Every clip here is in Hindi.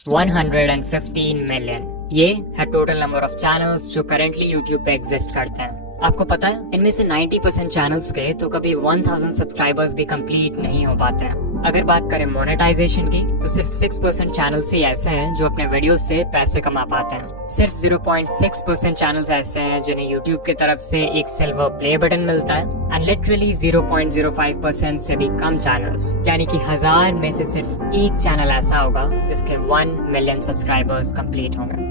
115 मिलियन। ये है टोटल नंबर ऑफ चैनल्स जो करेंटली यूट्यूब पे एग्जिस्ट करते हैं। आपको पता है इनमें से 90% चैनल्स के तो कभी 1000 सब्सक्राइबर्स भी कंप्लीट नहीं हो पाते हैं। अगर बात करें मोनेटाइजेशन की तो सिर्फ 6% चैनल्स ही ऐसे हैं जो अपने वीडियोस से पैसे कमा पाते हैं। सिर्फ 0.6% चैनल्स ऐसे हैं जिन्हें यूट्यूब की तरफ से एक सिल्वर प्ले बटन मिलता है एंड लिटरली 0.05% से भी कम चैनल्स यानी कि 1000 में से सिर्फ एक चैनल ऐसा होगा जिसके 1 मिलियन सब्सक्राइबर्स कंप्लीट होंगे।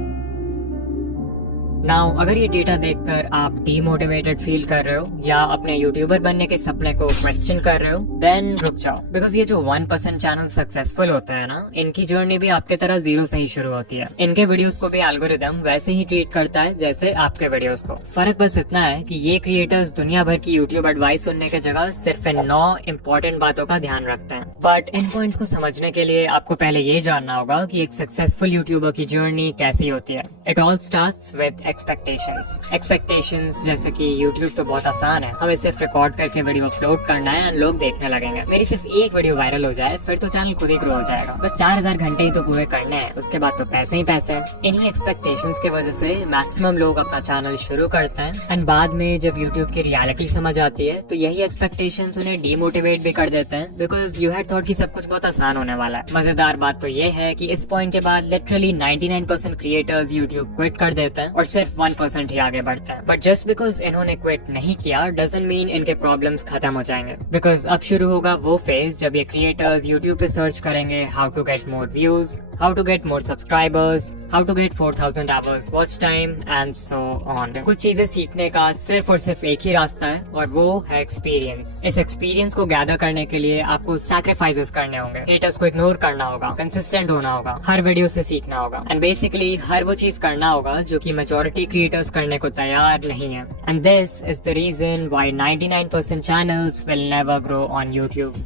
नाउ अगर ये डेटा देखकर आप डीमोटिवेटेड फील कर रहे हो या अपने यूट्यूबर बनने के सपने को क्वेश्चन कर रहे हो, देन रुक जाओ, बिकॉज ये जो 1% चैनल सक्सेसफुल होते हैं ना, इनकी जर्नी भी आपके तरह जीरो से ही शुरू होती है। इनके वीडियोस को भी एल्गोरिदम वैसे ही ट्रीट करता है जैसे आपके वीडियोस को। फर्क बस इतना है कि ये क्रिएटर्स दुनिया भर की यूट्यूब एडवाइस सुनने के जगह सिर्फ इन 9 इम्पोर्टेंट बातों का ध्यान रखते हैं। बट इन पॉइंट्स को समझने के लिए आपको पहले ये जानना होगा कि एक सक्सेसफुल यूट्यूबर की जर्नी कैसी होती है। It all starts with expectations जैसे कि YouTube तो बहुत आसान है, हमें सिर्फ रिकॉर्ड करके वीडियो अपलोड करना है और लोग देखने लगेंगे। मेरी सिर्फ एक वीडियो वायरल हो जाए फिर तो चैनल खुद ही ग्रो हो जाएगा। बस 4000 घंटे ही तो पूरे करने हैं, उसके बाद तो पैसे ही पैसे हैं। इन्हीं एक्सपेक्टेशंस की वजह से मैक्सिमम लोग अपना चैनल शुरू करते हैं एंड बाद में जब YouTube की रियलिटी समझ आती है तो यही एक्सपेक्टेशंस उन्हें डीमोटिवेट भी कर देते हैं, बिकॉज यू हैड थॉट कि सब कुछ बहुत आसान होने वाला है। मजेदार बात तो ये है कि इस पॉइंट के बाद लिटरली 99% क्रिएटर्स YouTube क्विट कर देते हैं और सिर्फ 1% ही आगे बढ़ता है। बट जस्ट बिकॉज इन्होंने क्विट नहीं किया डजंट मीन इनके प्रॉब्लम्स खत्म हो जाएंगे, बिकॉज अब शुरू होगा वो फेज जब ये क्रिएटर्स यूट्यूब पे सर्च करेंगे how to get more views, how to get more subscribers, how to get 4000 hours watch time and so on. कुछ चीजें सीखने का सिर्फ और सिर्फ एक ही रास्ता है और वो है एक्सपीरियंस। इस एक्सपीरियंस को गैदर करने के लिए आपको सैक्रिफाइसेस करने होंगे, हेटर्स को इग्नोर करना होगा, कंसिस्टेंट होना होगा, हर वीडियो से सीखना होगा एंड बेसिकली हर वो चीज करना होगा जो कि मेजॉरिटी क्रिएटर्स करने को तैयार नहीं है। And this is the reason why 99% channels will never grow on YouTube.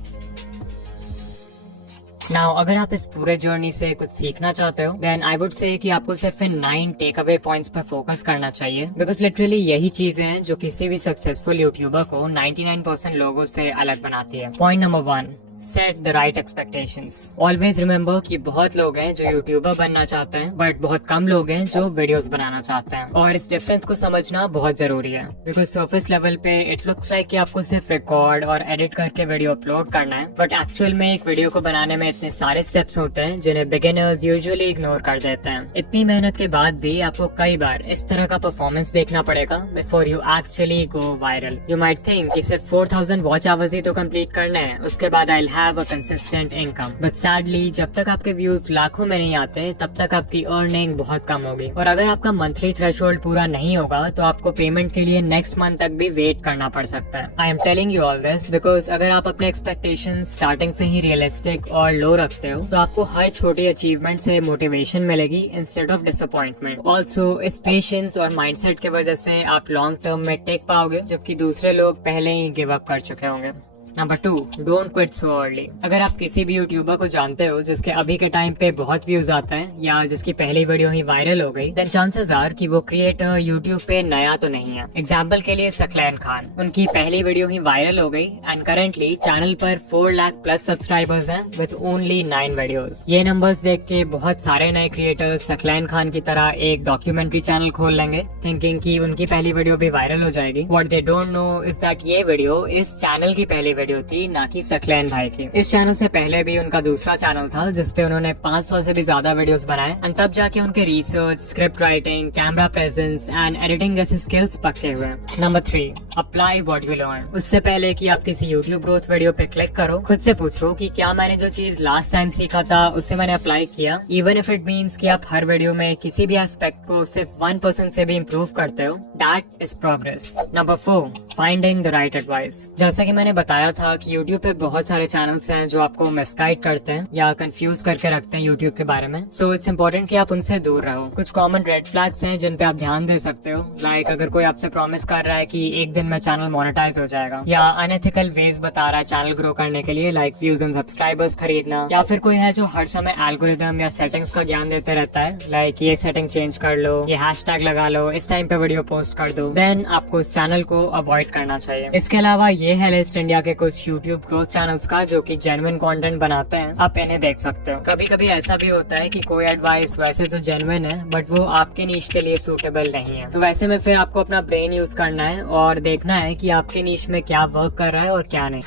Now अगर आप इस पूरे जर्नी से कुछ सीखना चाहते हो देन आई वुड से कि आपको सिर्फ इन 9 टेक अवे पॉइंट्स पर फोकस करना चाहिए, बिकॉज लिटरली यही चीजें हैं जो किसी भी सक्सेसफुल यूट्यूबर को 99% लोगों से अलग बनाती है। Point number 1, set the right expectations. Always remember कि बहुत लोग हैं जो यूट्यूबर बनना चाहते हैं बट बहुत कम लोग हैं जो वीडियोस बनाना चाहते हैं, और इस डिफरेंस को समझना बहुत जरूरी है। बिकॉज सर्फेस लेवल पे इट लुक्स लाइक कि आपको सिर्फ रिकॉर्ड और एडिट करके वीडियो अपलोड करना है, बट एक्चुअल में एक वीडियो को बनाने में इतने सारे स्टेप्स होते हैं जिन्हें बिगिनर्स यूजुअली इग्नोर कर देते हैं। इतनी मेहनत के बाद भी आपको कई बार इस तरह का परफॉर्मेंस देखना पड़ेगा before you actually go viral. You might think कि सिर्फ 4000 वॉच आवर्स ही तो कंप्लीट करने हैं, उसके बाद I will have a consistent income. But sadly जब तक आपके व्यूज लाखों में नहीं आते तब तक आपकी अर्निंग बहुत कम होगी, और अगर आपका मंथली थ्रेशोल्ड पूरा नहीं होगा तो आपको पेमेंट के लिए नेक्स्ट मंथ तक भी वेट करना पड़ सकता है। I am telling you all this because अगर आप अपने एक्सपेक्टेशन स्टार्टिंग से ही रियलिस्टिक और लो रखते हो तो आपको हर छोटी अचीवमेंट से मोटिवेशन मिलेगी इंस्टेड ऑफ डिसअपॉइंटमेंट। ऑल्सो इस पेशेंस और माइंडसेट की वजह से आप लॉन्ग टर्म में टेक पाओगे जबकि दूसरे लोग पहले ही गिव अप कर चुके होंगे। Number 2, don't quit so early. अगर आप किसी भी यूट्यूबर को जानते हो जिसके अभी के टाइम पे बहुत व्यूज आते हैं या जिसकी पहली वीडियो ही वायरल हो गई, देन चांसेस आर कि वो क्रिएटर यूट्यूब पे नया तो नहीं है। एग्जाम्पल के लिए सकलैन खान, उनकी पहली वीडियो ही वायरल हो गई एंड करेंटली चैनल पर 4 लाख प्लस सब्सक्राइबर्स हैं विद ओनली 9 वीडियोस। ये नंबर्स देख के बहुत सारे नए क्रिएटर्स सकलैन खान की तरह एक डॉक्यूमेंट्री चैनल खोल लेंगे थिंकिंग कि उनकी पहली वीडियो भी वायरल हो जाएगी। What they don't know is that ये वीडियो इस चैनल की पहली वीडियो थी, ना कि सकलैन भाई की। इस चैनल से पहले भी उनका दूसरा चैनल था जिसपे उन्होंने 500 से भी ज्यादा वीडियोस बनाए एंड तब जाके उनके research, script writing, camera presence and editing जैसे स्किल्स पक्के हुए। Number 3, apply what you learn. उससे पहले कि आप किसी यूट्यूब ग्रोथ वीडियो पे क्लिक करो, खुद से पूछो कि क्या मैंने जो चीज लास्ट टाइम सीखा था उससे मैंने अप्लाई किया, इवन इफ इट मीन्स कि आप हर वीडियो में किसी भी एस्पेक्ट को सिर्फ 1% से भी इम्प्रूव करते हो, that is progress. Number 4, finding the right advice. जैसा कि मैंने बताया था कि यूट्यूब पे बहुत सारे चैनल्स हैं जो आपको मिसगाइड करते हैं या कंफ्यूज करके रखते हैं यूट्यूब के बारे में, सो इट्स इम्पोर्टेंट कि आप उनसे दूर रहो। कुछ कॉमन रेड फ्लैग्स हैं जिन पे आप ध्यान दे सकते हो, लाइक अगर कोई आपसे प्रॉमिस कर रहा है कि एक दिन दिन में चैनल मोनेटाइज हो जाएगा, या अनएथिकल वेज बता रहा है चैनल ग्रो करने के लिए, लाइक व्यूज एंड सब्सक्राइबर्स खरीदना, या फिर कोई है जो हर समय एल्गोरिदम या सेटिंग्स का ज्ञान देते रहता है, लाइक ये सेटिंग चेंज कर लो, ये हैशटैग लगा लो, इस टाइम पे वीडियो पोस्ट कर दो, देन आपको उस चैनल को अवॉइड करना चाहिए। इसके अलावा ये है लिस्ट इंडिया के कुछ यूट्यूब ग्रोथ चैनल्स का जो कि जेन्युइन कंटेंट बनाते हैं, आप इन्हें देख सकते हो। कभी कभी ऐसा भी होता है कि कोई एडवाइस वैसे तो जेन्युइन है बट वो आपके नीश के लिए सूटेबल नहीं है, तो वैसे में फिर आपको अपना ब्रेन यूज करना है और देखना है कि आपके नीश में क्या वर्क कर रहा है और क्या नहीं।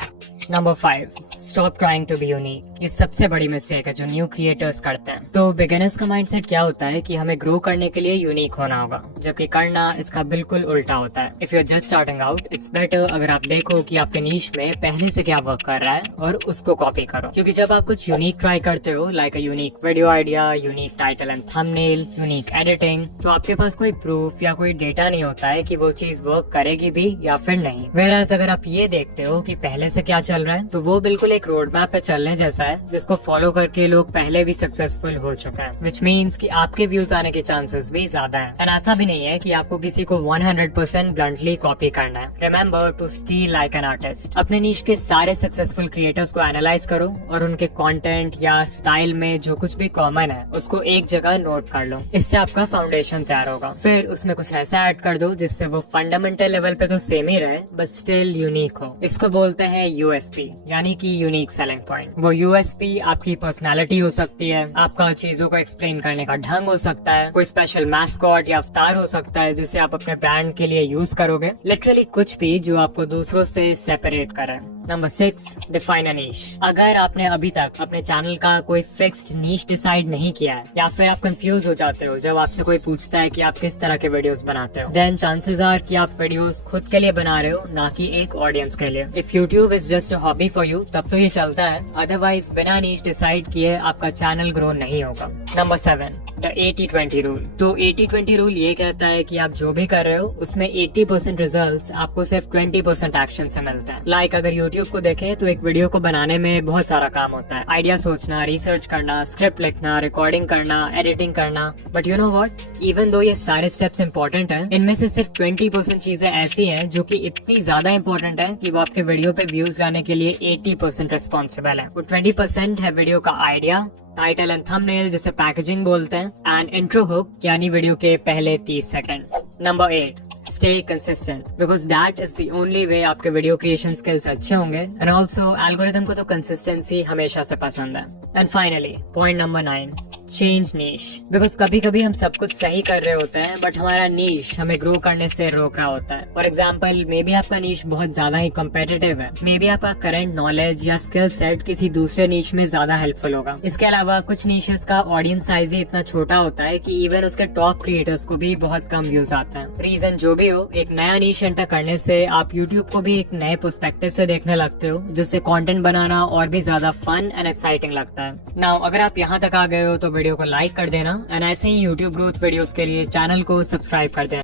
Number 5, stop trying to be unique. ये सबसे बड़ी मिस्टेक है जो न्यू क्रिएटर्स करते हैं। तो बिगिनर्स का माइंडसेट क्या होता है कि हमें ग्रो करने के लिए यूनिक होना होगा, जबकि करना इसका बिल्कुल उल्टा होता है। If you are just starting out, it's better अगर आप देखो कि आपके नीश में पहले से क्या वर्क कर रहा है और उसको कॉपी करो, क्योंकि जब आप कुछ यूनिक ट्राई करते हो, like a unique video idea, unique title and thumbnail, unique editing, तो आपके पास कोई प्रूफ या कोई डेटा नहीं होता है कि वो चीज वर्क करेगी भी या फिर नहीं। Whereas अगर आप ये देखते हो कि पहले से क्या चल रहा है, तो वो बिल्कुल एक रोड मैप पे चलने जैसा है जिसको फॉलो करके लोग पहले भी सक्सेसफुल हो चुके हैं, विच मीन्स कि आपके व्यूज आने के चांसेस भी ज्यादा हैं। एंड ऐसा भी नहीं है कि आपको किसी को 100% ब्लंटली कॉपी करना है। Remember to steal like an artist. अपने नीश के सारे सक्सेसफुल क्रिएटर्स को एनालाइज करो और उनके कंटेंट या स्टाइल में जो कुछ भी कॉमन है उसको एक जगह नोट कर लो। इससे आपका फाउंडेशन तैयार होगा। फिर उसमें कुछ ऐसा ऐड कर दो जिससे वो फंडामेंटल लेवल पे तो सेम ही रहे बट स्टिल यूनिक हो। इसको बोलते हैं यूएसपी, यानी कि यूनिक सेलिंग पॉइंट। वो यूएसपी आपकी पर्सनालिटी हो सकती है, आपका चीजों को एक्सप्लेन करने का ढंग हो सकता है, कोई स्पेशल मैस्कॉट या अवतार हो सकता है जिसे आप अपने ब्रांड के लिए यूज करोगे। लिटरली कुछ भी जो आपको दूसरों से सेपरेट करे। नंबर 6, डिफाइन अ नीश। अगर आपने अभी तक अपने चैनल का कोई फिक्स्ड नीश डिसाइड नहीं किया है, या फिर आप कंफ्यूज हो जाते हो जब आपसे कोई पूछता है कि आप किस तरह के वीडियोस बनाते हो, देन चांसेस आर कि आप वीडियोस खुद के लिए बना रहे हो, ना कि एक ऑडियंस के लिए। If YouTube is just a hobby for you, तब तो ये चलता है, अदरवाइज बिना नीश डिसाइड किए आपका चैनल ग्रो नहीं होगा। Number 7, the 80-20 rule. तो 80-20 रूल ये कहता है कि आप जो भी कर रहे हो उसमें 80% रिजल्ट्स आपको सिर्फ 20% एक्शन से मिलता है। लाइक अगर यूट्यूब को देखें तो एक वीडियो को बनाने में बहुत सारा काम होता है, आइडिया सोचना, रिसर्च करना, स्क्रिप्ट लिखना, रिकॉर्डिंग करना, एडिटिंग करना। But you know what, even though ये सारे स्टेप्स इंपॉर्टेंट हैं, इनमें से सिर्फ 20% चीजें ऐसी हैं जो कि इतनी ज्यादा इंपॉर्टेंट है कि वो आपके वीडियो पे व्यूज लाने के लिए 80% रिस्पॉन्सिबल है। वो 20% है वीडियो का आइडिया, टाइटल एंड थंबनेल जिसे पैकेजिंग बोलते हैं, एंड इंट्रो हुक यानी वीडियो के पहले 30 second. Number 8, stay consistent, because that is the only way आपके वीडियो क्रिएशन स्किल्स अच्छे होंगे। एंड ऑल्सो एल्गोरिथम को तो कंसिस्टेंसी हमेशा से पसंद है। And finally point number 9, change niche. Because कभी कभी हम सब कुछ सही कर रहे होते हैं बट हमारा नीश हमें ग्रो करने से रोक रहा होता है। फॉर एग्जाम्पल, मे बी आपका नीश बहुत ज्यादा ही कम्पिटिटिव है, मे बी आपका करंट नॉलेज या स्किल सेट किसी दूसरे नीश में ज्यादा हेल्पफुल होगा। इसके अलावा कुछ नीशेस का ऑडियंस साइज ही इतना छोटा होता है कि इवन उसके टॉप क्रिएटर्स को भी बहुत कम व्यूज आते हैं। रीजन जो भी हो, एक नया नीश एंटर करने से आप यूट्यूब को भी एक नए पर्सपेक्टिव से देखने लगते हो, जिससे कंटेंट बनाना और भी ज्यादा फन एंड एक्साइटिंग लगता है। नाउ अगर आप यहाँ तक आ गए हो तो वीडियो को लाइक कर देना, एंड ऐसे ही यूट्यूब ग्रोथ वीडियोस के लिए चैनल को सब्सक्राइब कर देना।